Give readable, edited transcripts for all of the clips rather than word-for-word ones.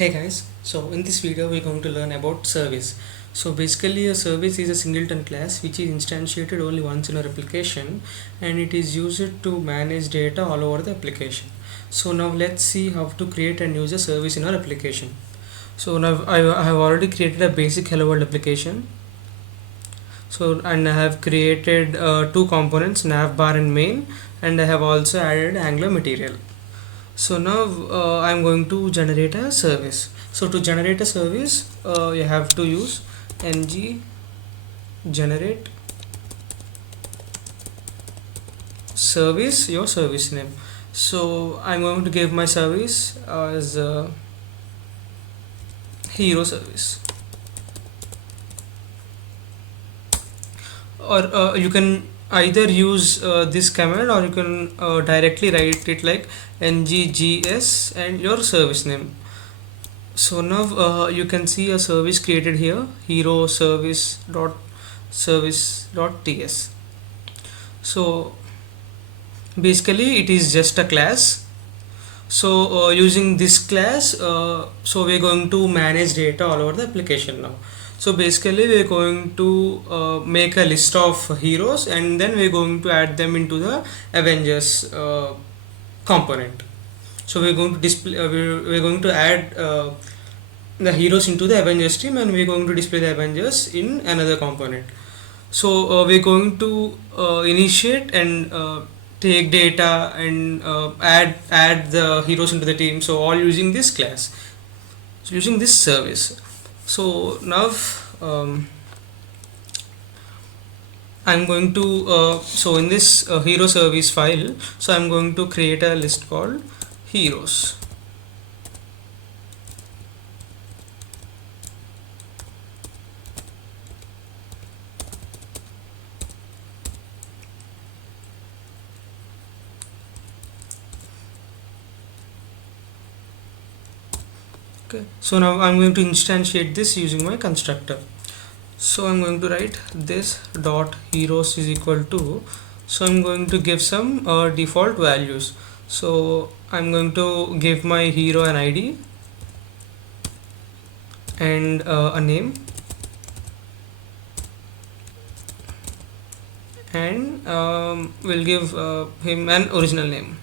Hey guys, so in this video we're going to learn about service. So basically a service is a singleton class which is instantiated only once in a application, and it is used to manage data all over the application. So now let's see how to create and use a service in our application. So now I have already created a basic hello world application. So and I have created two components, navbar and main, and I have also added Angular material. So now I'm going to generate a service. So to generate a service, you have to use ng generate service, your service name. So I'm going to give my service as hero service, or you can either use this command, or you can directly write it like nggs and your service name. So now you can see a service created here, hero service.service.ts. So basically it is just a class. So using this class, so we're going to manage data all over the application now. So basically we're going to make a list of heroes, and then we're going to add them into the Avengers component. So we're going to display we're going to add the heroes into the Avengers team, and we're going to display the Avengers in another component. So we're going to initiate and take data and add the heroes into the team, so all using this class, so using this service. So now I'm going to so in this hero service file, so I'm going to create a list called heroes. Okay, so now I'm going to instantiate this using my constructor. So I'm going to write this dot heroes is equal to, so I'm going to give some default values. So I'm going to give my hero an ID and a name, and we'll give him an original name.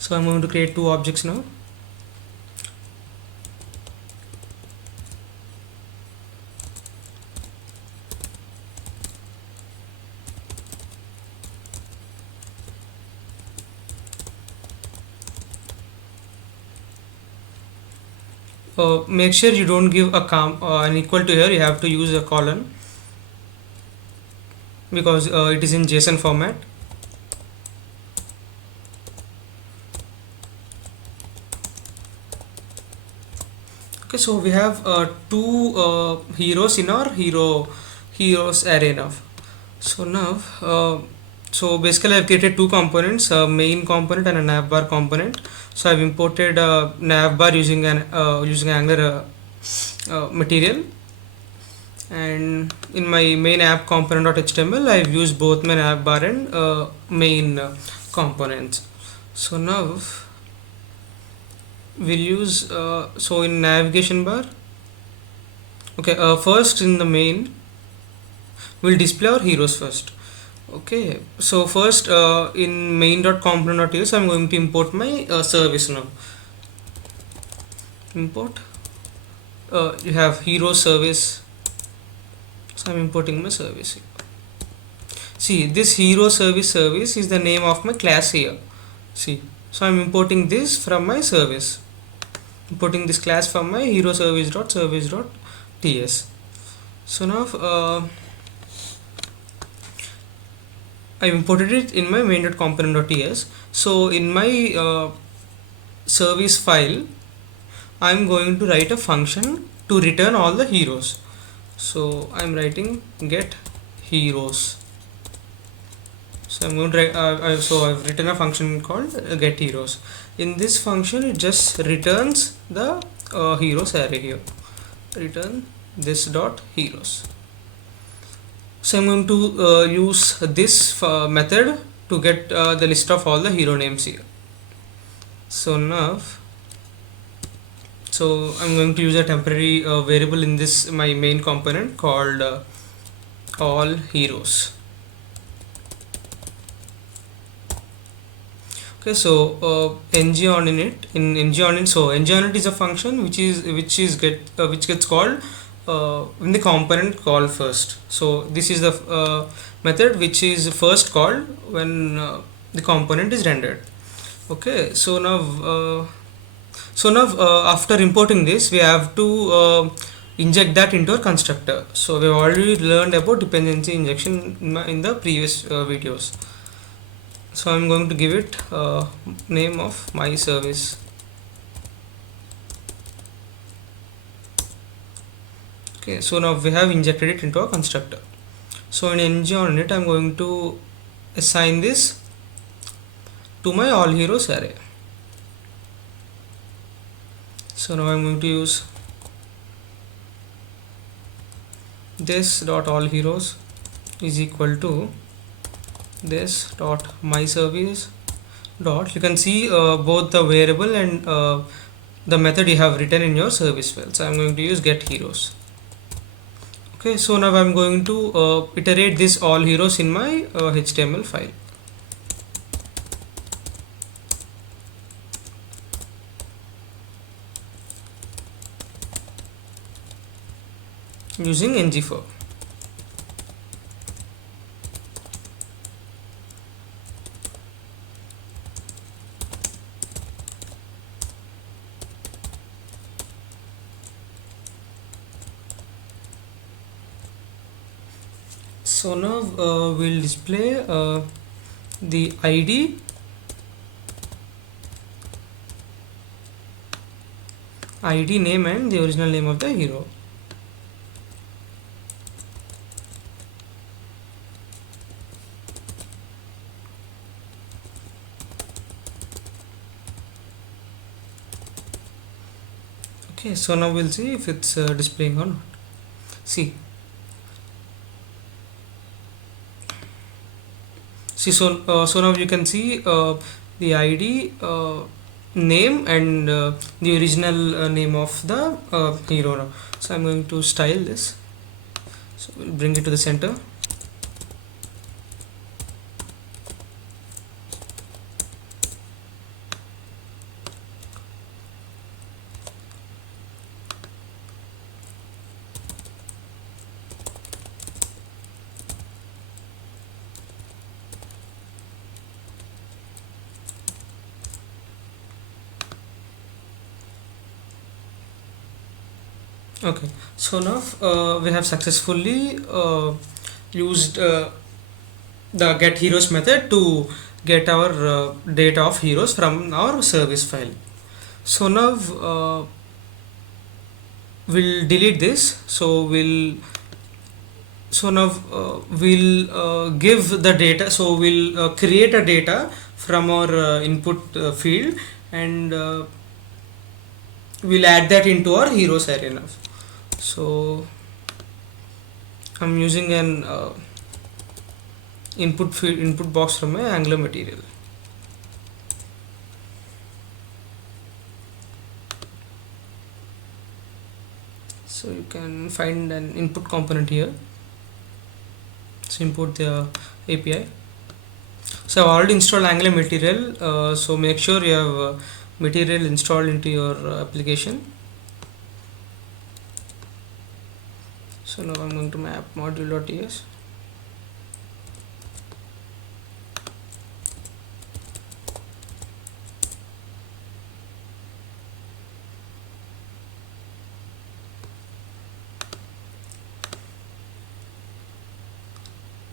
So I'm going to create two objects now. Make sure you don't give a an equal to here, you have to use a colon, because it is in JSON format. Okay, so we have two heroes in our heroes array now. So now so basically I've created two components, a main component and a navbar component. So I've imported navbar using an using Angular material, and in my main app component.html I've used both my navbar and main components. So now we'll use so in navigation bar, okay, first in the main we'll display our heroes first. Okay, so first in main.component.ts I'm going to import my service now. Import you have hero service, so I'm importing my service here. See, this hero service is the name of my class here. See, so I'm importing this from my service, importing this class from my hero service.service.ts. So now I imported it in my main.component.ts. So in my service file I'm going to write a function to return all the heroes. So I'm writing get heroes. So I'm going to write, so I've written a function called get heroes. In this function it just returns the heroes array here. Return this dot heroes. So I'm going to use this method to get the list of all the hero names here. So now, so I'm going to use a temporary variable in this my main component called all heroes. Okay, so ng on init in ng on init. So ng on init is a function which gets called in the component call first. So this is the method which is first called when the component is rendered. Okay, so now after importing this, we have to inject that into a constructor. So we've already learned about dependency injection in the previous videos. So I'm going to give it name of my service. Okay, so now we have injected it into a constructor. So in ng on it, I'm going to assign this to my all heroes array. So now I'm going to use this dot all heroes is equal to this dot my service dot, you can see both the variable and the method you have written in your service file. So I'm going to use get heroes. Okay, so now I'm going to iterate this all heroes in my HTML file using ngFor. So now we'll display the ID, name and the original name of the hero. Okay, so now we'll see if it's displaying or not. See, so now you can see the ID, name and the original name of the hero now. So I'm going to style this, so we'll bring it to the center. Okay, so now we have successfully used the get heroes method to get our data of heroes from our service file. So now we'll delete this. So we'll give the data. So we'll create a data from our input field, and we'll add that into our heroes array now. So I'm using an input box from my Angular material. So you can find an input component here. So import the API. So I've already installed Angular material. So make sure you have material installed into your application. So now I'm going to map module.ts.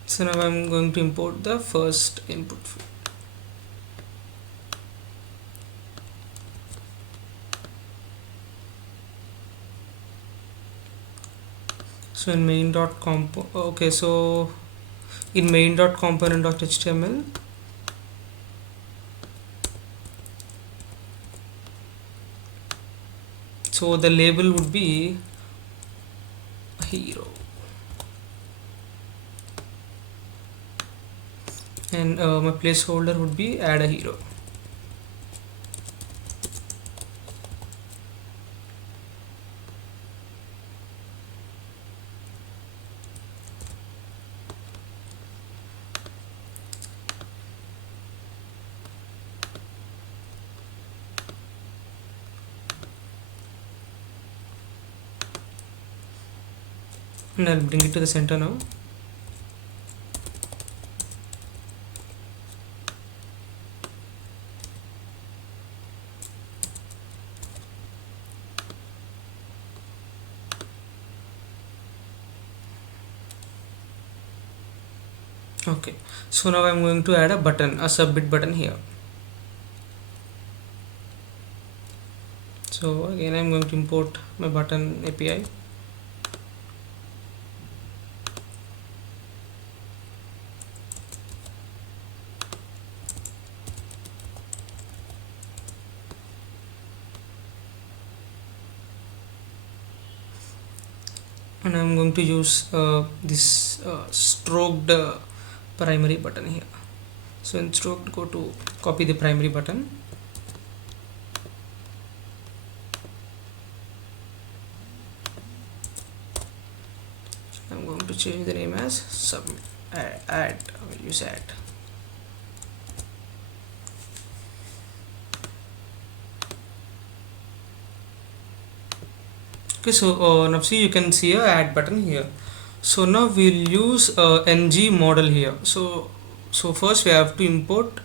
So now I'm going to import the first input field. So in main.comp, okay, so in main.component.html, so the label would be hero. and my placeholder would be add a hero. And I'll bring it to the center now. Okay, so now I'm going to add a button, a submit button here. So again I'm going to import my button API. And I'm going to use this stroked primary button here. So in stroked, go to copy the primary button. I'm going to change the name as submit. Add. I will use add. Okay, so now see, you can see a add button here. So now we'll use ng model here. So first we have to import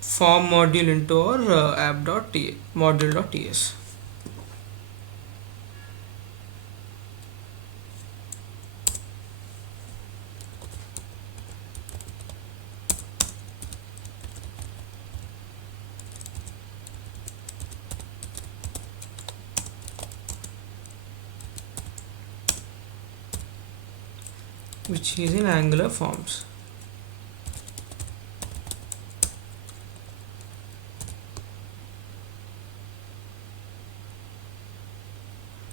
form module into our app.t module.ts. which is in Angular forms.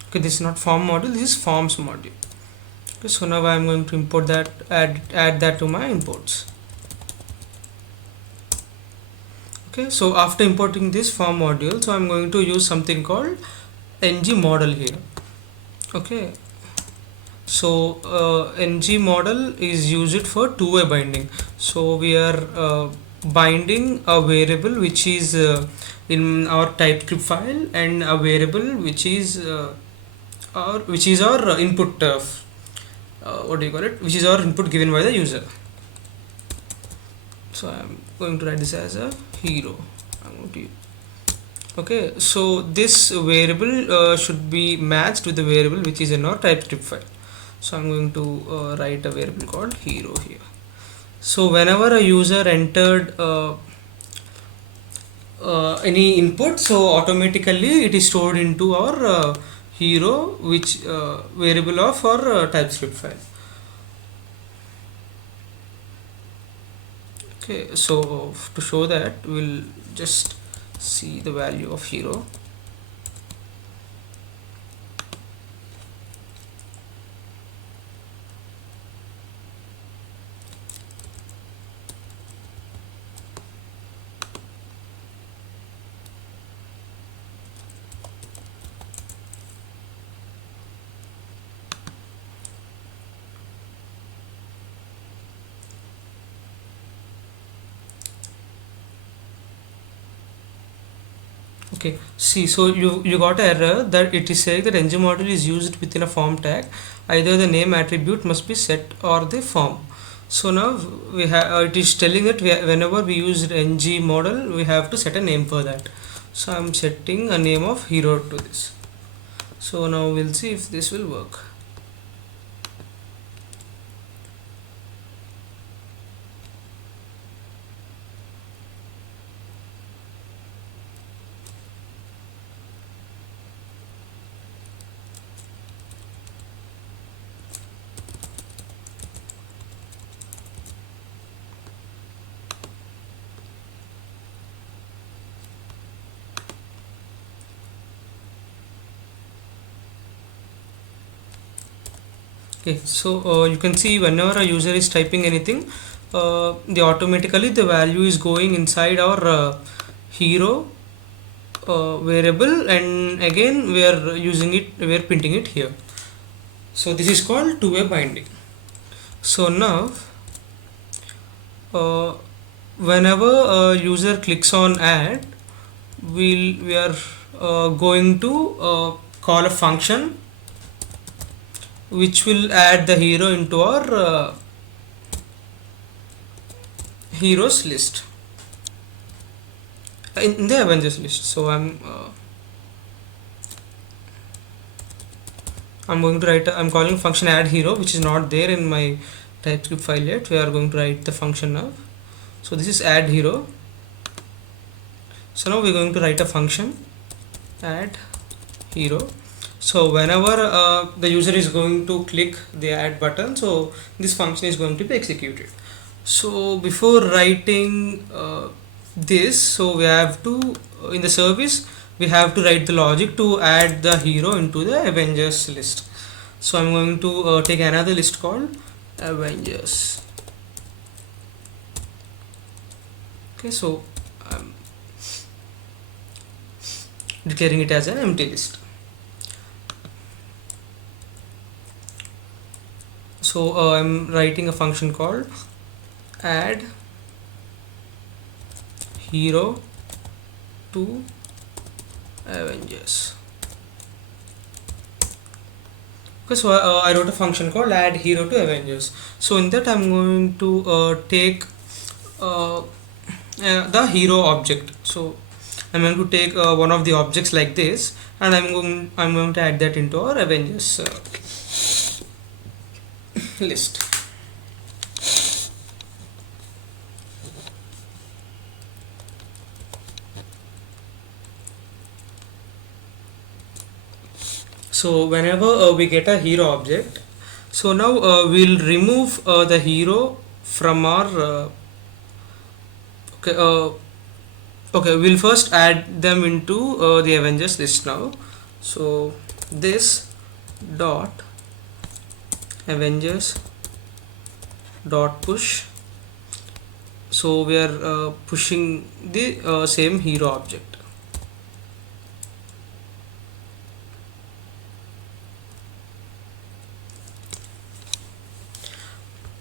Okay, this is not form module, this is forms module. Okay, so now I'm going to import that, add that to my imports. Okay, so after importing this form module, so I'm going to use something called ng model here. Okay, so ng model is used for two-way binding. So we are binding a variable which is in our TypeScript file, and a variable which is our input, what do you call it, which is our input given by the user. So I'm going to write this as a hero. I'm going to Okay, so this variable should be matched with the variable which is in our TypeScript file. So I'm going to write a variable called hero here. So whenever a user entered any input, so automatically it is stored into our hero, which variable of our TypeScript file. Okay, so to show that, we'll just see the value of hero. Okay, see, so you got an error that it is saying that ng module is used within a form tag. Either the name attribute must be set or the form. So now we have it is telling that whenever we use ng model, we have to set a name for that. So I'm setting a name of hero to this. So now we'll see if this will work. Okay, so you can see whenever a user is typing anything, the automatically the value is going inside our hero variable, and again we are using it, we are printing it here. So this is called two-way binding. So now uh, whenever a user clicks on add, we are going to call a function which will add the hero into our heroes list in the Avengers list. So I'm going to write I'm calling function add hero, which is not there in my TypeScript file yet. We are going to write the function now. So this is add hero. So now we're going to write a function add hero. So whenever the user is going to click the add button, so this function is going to be executed. So before writing this, so we have to in the service we have to write the logic to add the hero into the Avengers list. So I'm going to take another list called Avengers. Okay, so I'm declaring it as an empty list. So I'm writing a function called add hero to Avengers. Okay, so I wrote a function called add hero to Avengers. So in that I'm going to take the hero object. So I'm going to take one of the objects like this, and I'm going to add that into our Avengers list. So whenever we get a hero object, so now we'll remove the hero from our okay okay, we'll first add them into the Avengers list now. So this dot Avengers dot push, so we are pushing the same hero object.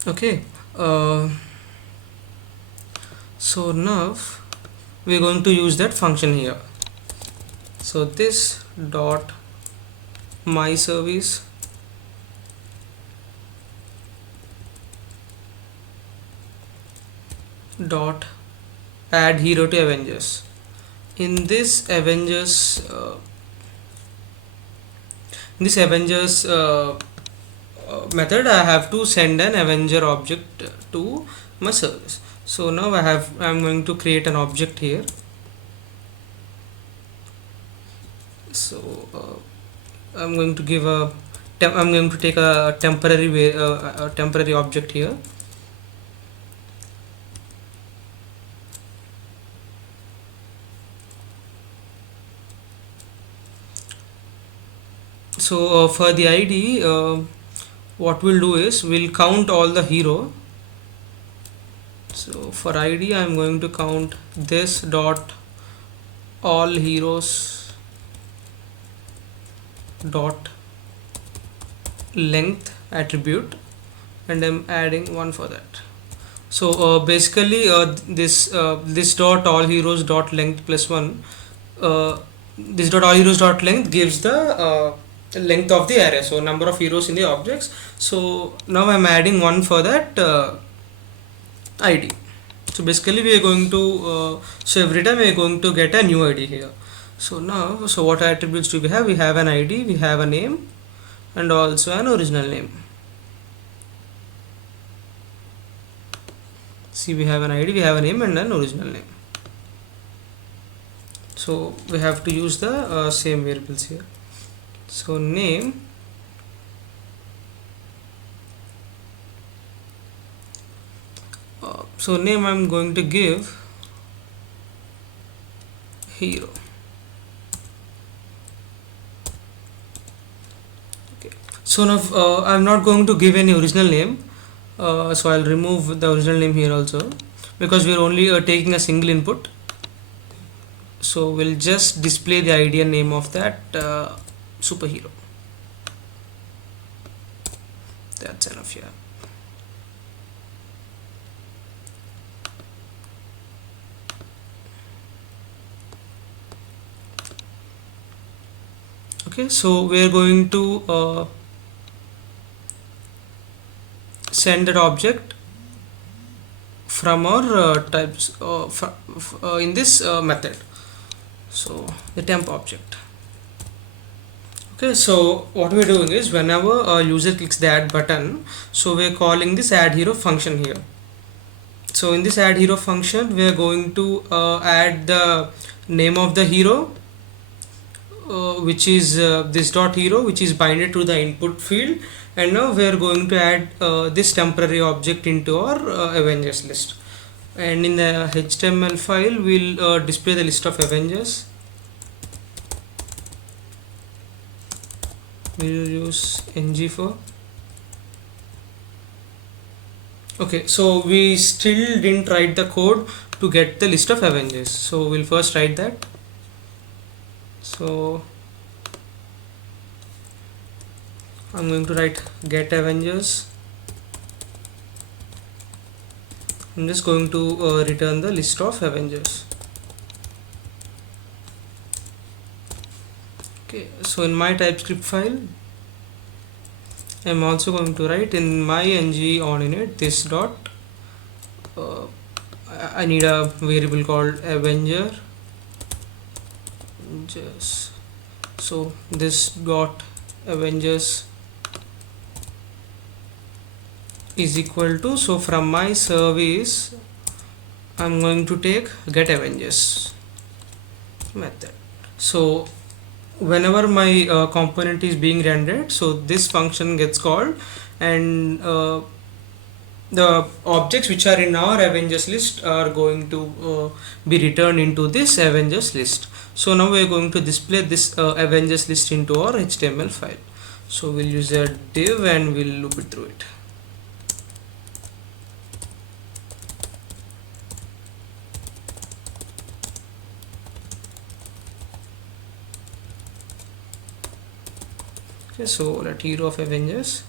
Okay, so now we're going to use that function here. So this dot my service dot add hero to Avengers. In this Avengers method, I have to send an Avenger object to my service. So now I'm going to create an object here. So I'm going to give I'm going to take a temporary object here. So for the ID, what we'll do is we'll count all the hero. So for ID, I'm going to count this dot all heroes dot length attribute, and I'm adding one for that. So basically this dot all heroes dot length plus one, this dot all heroes dot length gives the length of the array, so number of heroes in the objects. So now I'm adding one for that ID. So basically we are going to so every time we are going to get a new ID here. So now, so what attributes do we have? We have an ID, we have a name, and also an original name. See, we have an ID, we have a name, and an original name. So we have to use the same variables here. So name, so name I'm going to give hero. So now I'm not going to give any original name, so I'll remove the original name here also, because we're only taking a single input. So we'll just display the ID and name of that superhero. That's enough. Yeah. Okay, so we're going to send that object from our types in this method. So the temp object. Okay, so what we're doing is whenever a user clicks the add button, so we're calling this add hero function here. So in this add hero function, we're going to add the name of the hero, which is this dot hero, which is binded to the input field, and now we're going to add this temporary object into our Avengers list. And in the HTML file, we'll display the list of Avengers. We'll use ng for. Okay, so we still didn't write the code to get the list of Avengers, so we'll first write that. So I'm going to write get Avengers. I'm just going to return the list of Avengers. Okay, so in my TypeScript file, I'm also going to write in my ng on init this dot. I need a variable called Avenger. Just so this dot Avengers is equal to, so from my service I'm going to take get Avengers method. So whenever my component is being rendered, so this function gets called, and the objects which are in our Avengers list are going to be returned into this Avengers list. So now we are going to display this Avengers list into our HTML file. So we'll use a div and we'll loop it through it. Okay, so let hero of Avengers.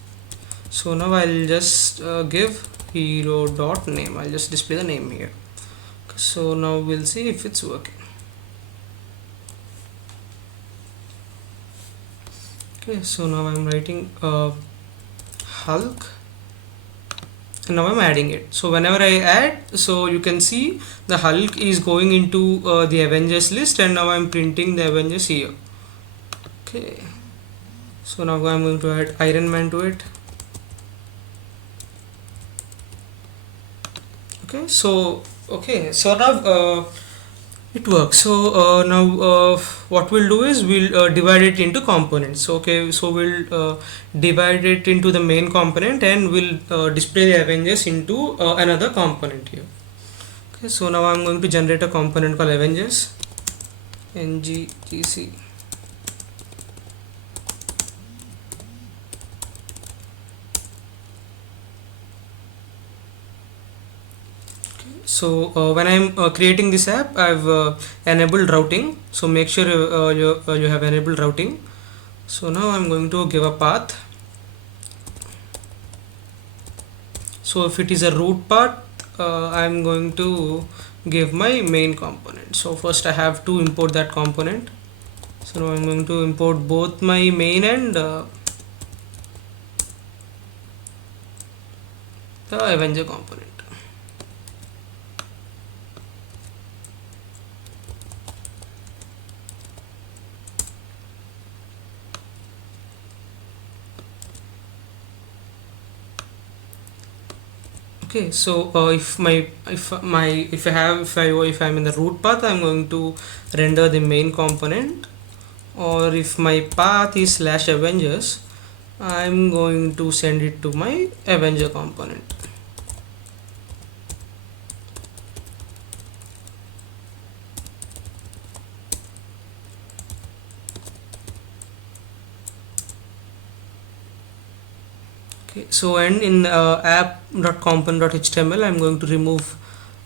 So now I'll just give hero dot name. I'll just display the name here. Okay, so now we'll see if it's working. Okay, so now I'm writing Hulk, and now I'm adding it. So whenever I add, so you can see the Hulk is going into the Avengers list, and now I'm printing the Avengers here. Okay, so now I'm going to add Iron Man to it. Okay, so now it works. So now what we'll do is we'll divide it into components. Okay, so we'll divide it into the main component, and we'll display the Avengers into another component here. Okay, so now I'm going to generate a component called Avengers ngGC. So when I'm creating this app, I've enabled routing, so make sure you have enabled routing. So now I'm going to give a path. So if it is a root path, I'm going to give my main component. So first I have to import that component. So now I'm going to import both my main and the Avenger component. Okay, so if I'm in the root path, I'm going to render the main component, or if my path is /Avengers, I'm going to send it to my Avenger component. Okay, so and in app.component.html I'm going to remove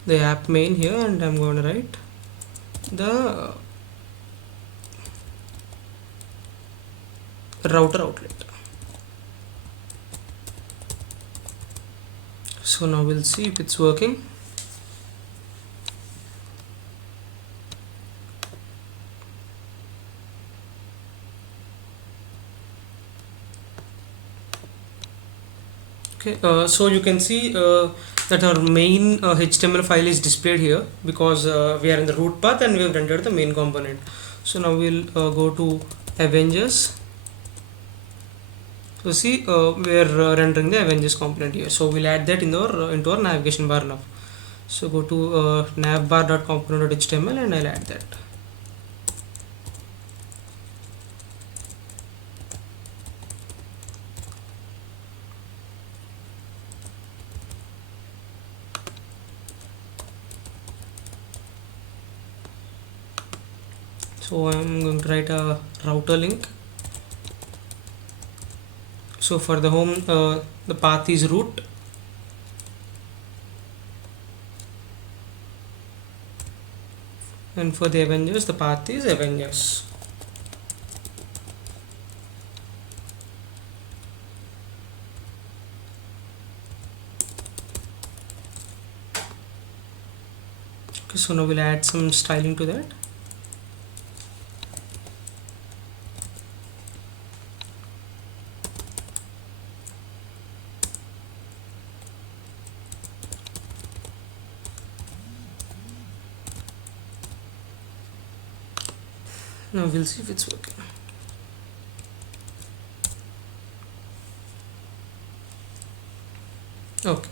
the app main here, and I'm going to write the router outlet. So now we'll see if it's working. Okay, so you can see that our main HTML file is displayed here because we are in the root path and we have rendered the main component. So now we'll go to Avengers. So see, we are rendering the Avengers component here. So we'll add that into our navigation bar now. So go to navbar.component.html and I'll add that. So I'm going to write a router link. So for the home, the path is root, and for the Avengers, the path is Avengers. Okay, so now we'll add some styling to that. Now we'll see if it's working. Okay,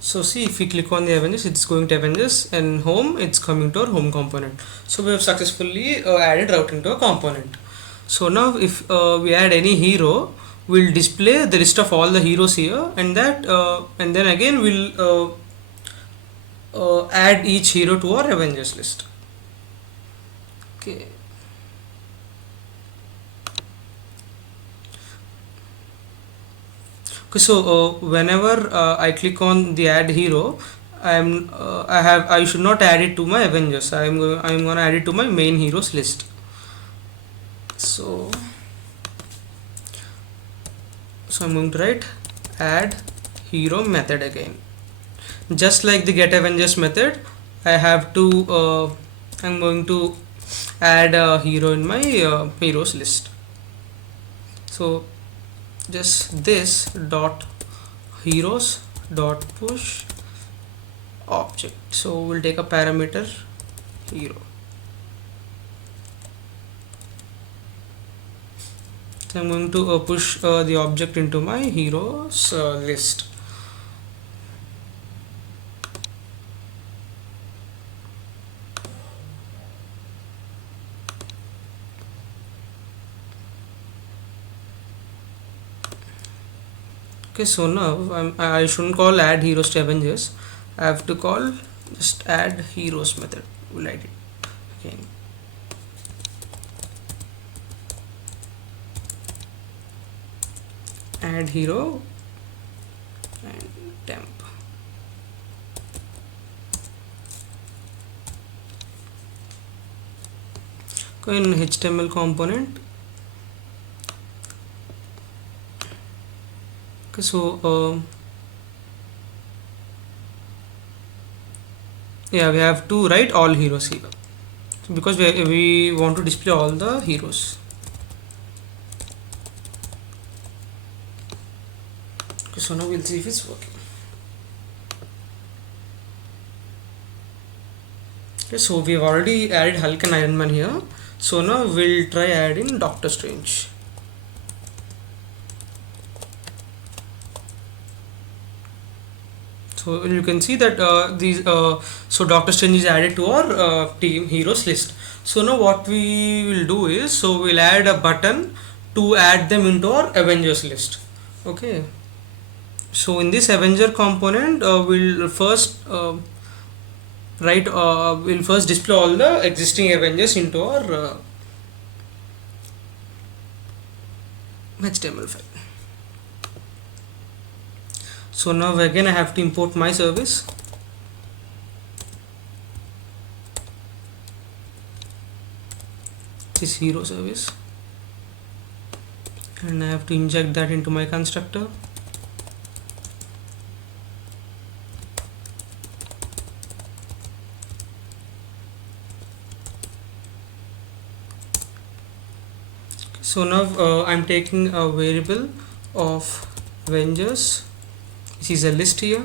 so see, if we click on the Avengers, it's going to Avengers, and home, it's coming to our home component. So we have successfully added routing to a component. So now if we add any hero, we'll display the list of all the heroes here, and that and then again we'll add each hero to our Avengers list. Okay. Okay, so whenever I click on the add hero, I should not add it to my Avengers. I'm going to add it to my main heroes list. So I'm going to write add hero method again. Just like the get Avengers method, I have to I'm going to add a hero in my heroes list. So just this dot heroes dot push object. So we'll take a parameter hero. So I'm going to push the object into my heroes list. Okay, so now I shouldn't call add heroes to Avengers. I have to call just add heroes method. We'll add it again. Add hero and temp. Go in HTML component. Okay, so yeah, we have to write all heroes here because we want to display all the heroes. Okay, so now we'll see if it's working. Okay, so we've already added Hulk and Iron Man here. So now we'll try adding Doctor Strange. So you can see that so Doctor Strange is added to our team heroes list. So now what we will do is, so we'll add a button to add them into our Avengers list. Okay. So in this Avenger component, we'll first we'll first display all the existing Avengers into our HTML file. So now again I have to import my service. This hero service, and I have to inject that into my constructor. So now I'm taking a variable of Avengers. This is a list here.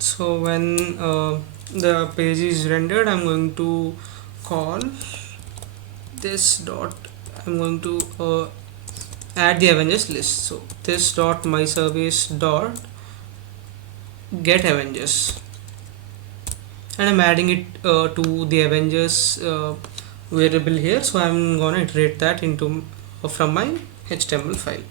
So when the page is rendered, I'm going to call this dot. I'm going to add the Avengers list. So this dot my service dot get Avengers, and I'm adding it to the Avengers variable here. So I'm gonna iterate that into from my HTML file.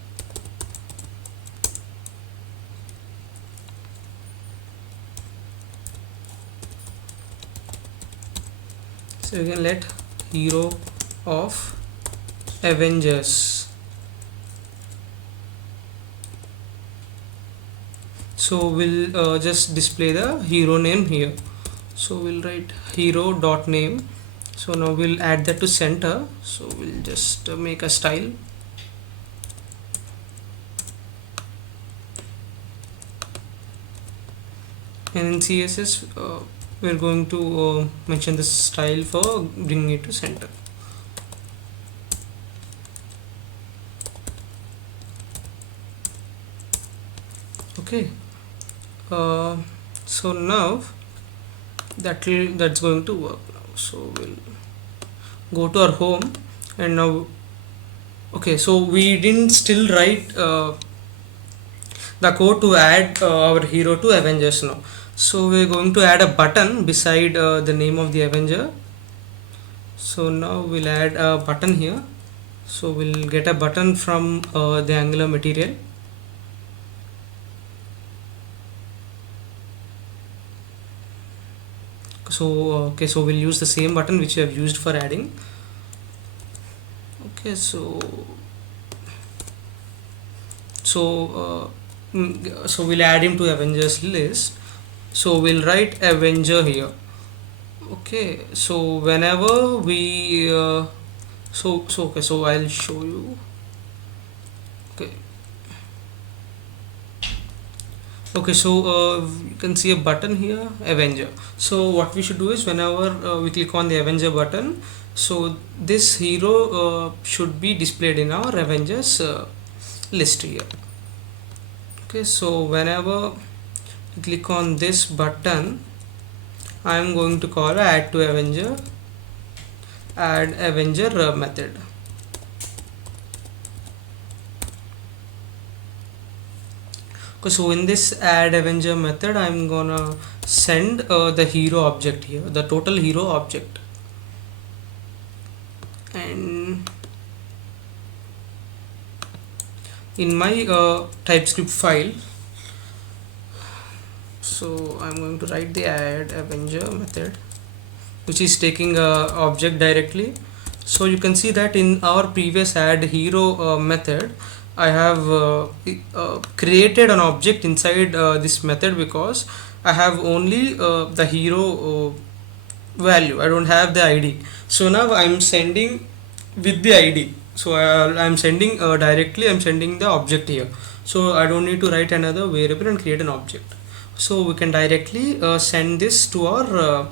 So you can let hero of Avengers. So we'll just display the hero name here. So we'll write hero dot name. So now we'll add that to center. So we'll just make a style. And in CSS we're going to mention the style for bringing it to center. Okay, so now that's going to work now. So we'll go to our home, and now okay, so we didn't still write the code to add our hero to Avengers now. So we're going to add a button beside the name of the Avenger. So now we'll add a button here. So we'll get a button from the Angular material. So okay, so we'll use the same button which we have used for adding. Okay, so we'll add him to Avengers list. So we'll write Avenger here. Okay, so whenever we okay, so I'll show you. Okay, so you can see a button here, Avenger. So what we should do is whenever we click on the Avenger button, so this hero should be displayed in our Avengers list here. Okay, so whenever you click on this button, I am going to call add to Avenger, add Avenger method. So in this add Avenger method, I'm gonna send the hero object here, the total hero object, and in my TypeScript file, so I'm going to write the add Avenger method, which is taking a object directly. So you can see that in our previous add hero method, I have created an object inside this method because I have only the hero value. I don't have the ID. So now I'm sending with the ID. So I'm sending directly. I'm sending the object here. So I don't need to write another variable and create an object. So we can directly send this to our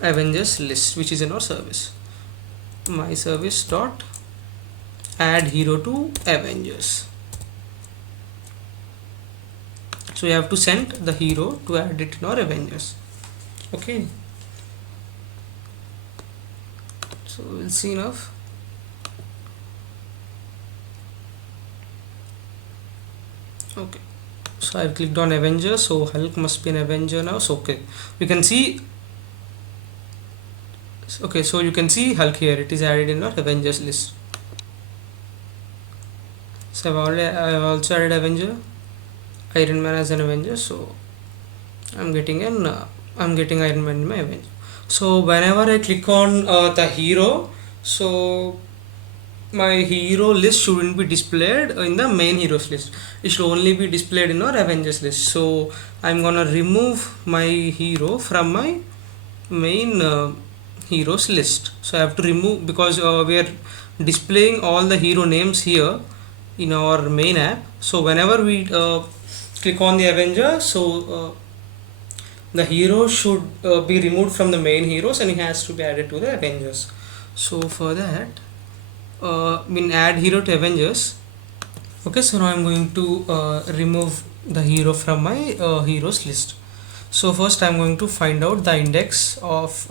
Avengers list, which is in our service. My service dot add hero to Avengers. So you have to send the hero to add it in our Avengers. Okay, so we'll see now. Okay, so I've clicked on Avenger, so Hulk must be an Avenger now. So okay, we can see. Okay, so you can see Hulk here, it is added in our Avengers list. So I've also added Avenger, Iron Man as an Avenger. So I'm getting Iron Man in my Avenger. So whenever I click on the hero, so my hero list shouldn't be displayed in the main heroes list. It should only be displayed in our Avengers list. So I'm gonna remove my hero from my main heroes list. So I have to remove, because we are displaying all the hero names here in our main app. So whenever we click on the Avenger, so the hero should be removed from the main heroes and he has to be added to the Avengers. So for that, add hero to Avengers. Okay, so now I'm going to remove the hero from my heroes list. So first I'm going to find out the index of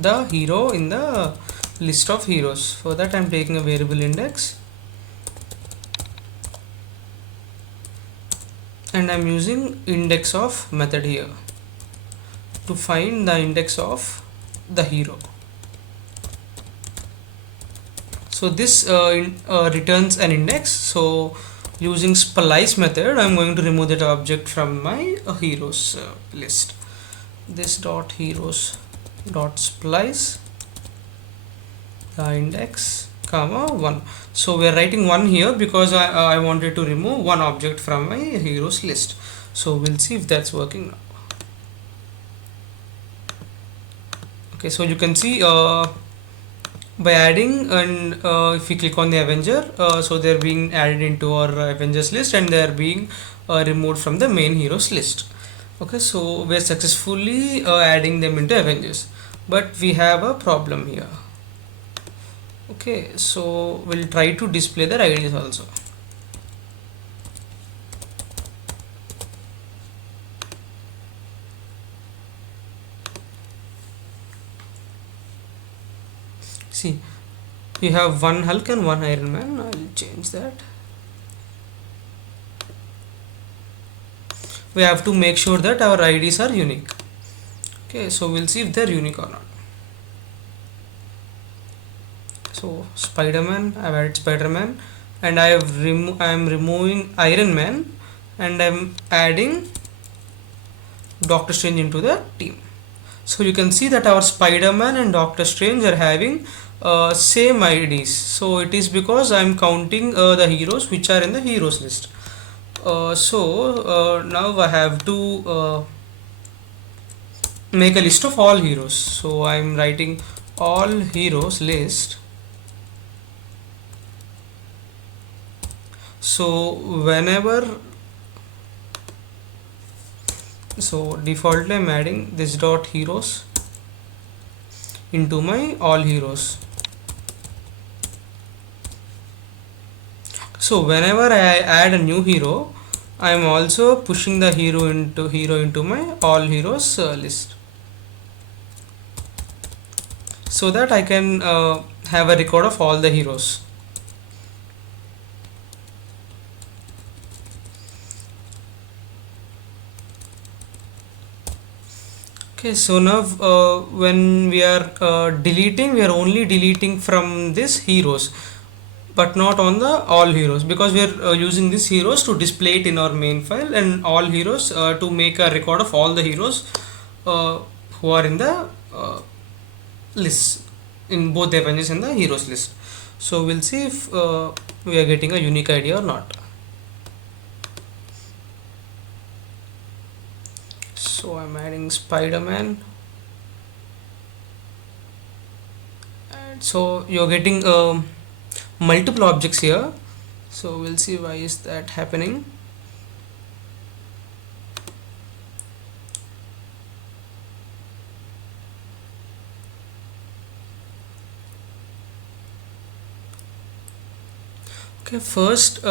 the hero in the list of heroes. For that I'm taking a variable index and I'm using index of method here to find the index of the hero. So this returns an index. So using splice method, I'm going to remove that object from my heroes list. This dot heroes dot splice the index comma 1. So we are writing 1 here because I wanted to remove one object from my heroes list. So we'll see if that's working now. Okay, so you can see by adding, and if we click on the Avenger, so they're being added into our Avengers list and they're being removed from the main heroes list. Okay, so we're successfully adding them into Avengers, but we have a problem here. Okay, so we'll try to display their IDs also. See, we have one Hulk and one Iron Man. I'll change that. We have to make sure that our IDs are unique. Okay, so we'll see if they're unique or not. So Spider-Man, I've added Spider-Man, and I am removing Iron Man, and I'm adding Doctor Strange into the team. So you can see that our Spider-Man and Doctor Strange are having same IDs. So it is because I'm counting the heroes which are in the heroes list. So now I have to make a list of all heroes. So I'm writing all heroes list. So whenever, so defaultly I'm adding this dot heroes into my all heroes. So whenever I add a new hero, I am also pushing the hero into my all heroes list, so that I can have a record of all the heroes. Okay, so now when we are deleting, we are only deleting from this heroes, but not on the all heroes, because we are using these heroes to display it in our main file, and all heroes to make a record of all the heroes who are in the list in both the Avengers and the heroes list. So we'll see if we are getting a unique ID or not. So I'm adding Spider-Man, and so you're getting multiple objects here. So we'll see why is that happening. Okay, first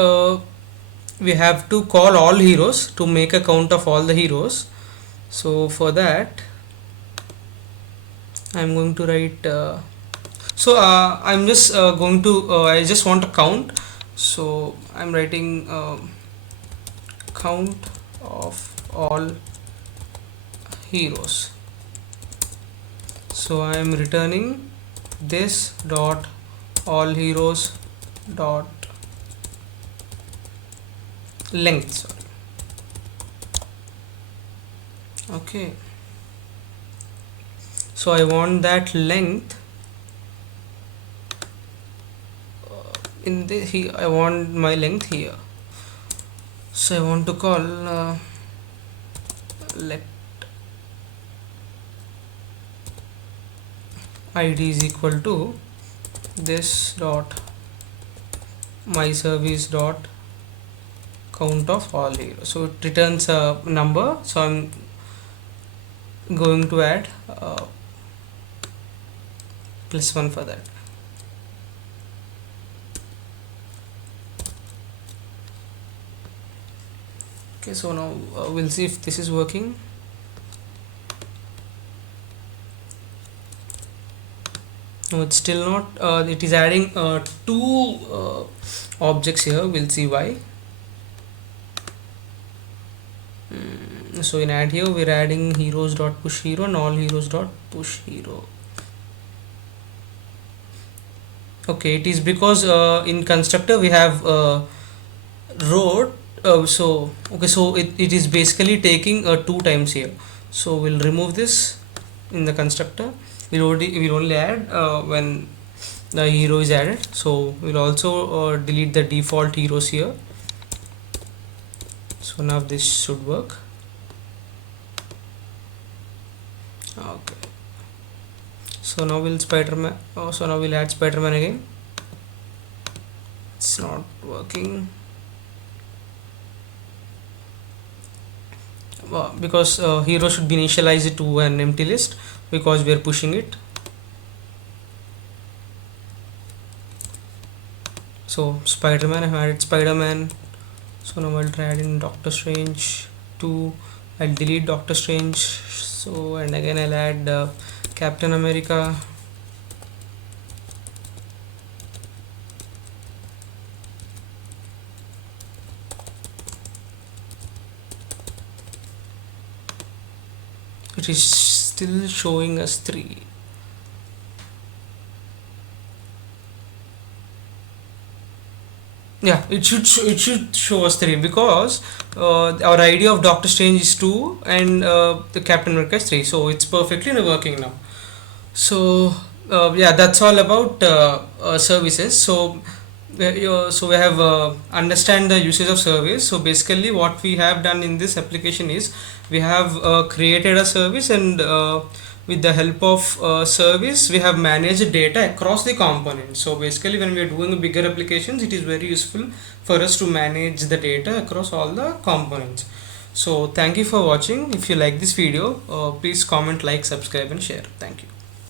we have to call all heroes to make a count of all the heroes. So for that I'm going to write I'm just going to I just want to count, so I'm writing count of all heroes. So I am returning this dot all heroes dot length, sorry. Okay, so I want that length in the I want my length here, so I want to call let id is equal to this dot my service dot count of all heroes. So it returns a number, so I'm going to add +1 for that. Okay, so now we'll see if this is working. No, it's still not. It is adding two objects here. We'll see why. So in add here we're adding heroes dot push hero and all heroes dot push hero. Okay, it is because in constructor we have row. So okay, so it is basically taking 2 times here. So we'll remove this in the constructor. We'll only add when the hero is added. So we'll also delete the default heroes here. So now this should work. Okay, so now we'll Spider-Man. So now we'll add Spider-Man again. It's not working because hero should be initialized to an empty list because we are pushing it. So Spider-Man, I have added Spider-Man. So now I'll try adding Doctor Strange 2. I'll delete Doctor Strange. So and again I'll add Captain America. It is still showing us 3. Yeah, it should show us 3 because our idea of Doctor Strange is 2 and the Captain America is 3, so it's perfectly working now. So yeah, that's all about services. So so we have understand the usage of service. So basically what we have done in this application is we have created a service, and with the help of service we have managed data across the components. So basically when we are doing bigger applications, it is very useful for us to manage the data across all the components. So thank you for watching. If you like this video, please comment, like, subscribe and share. Thank you.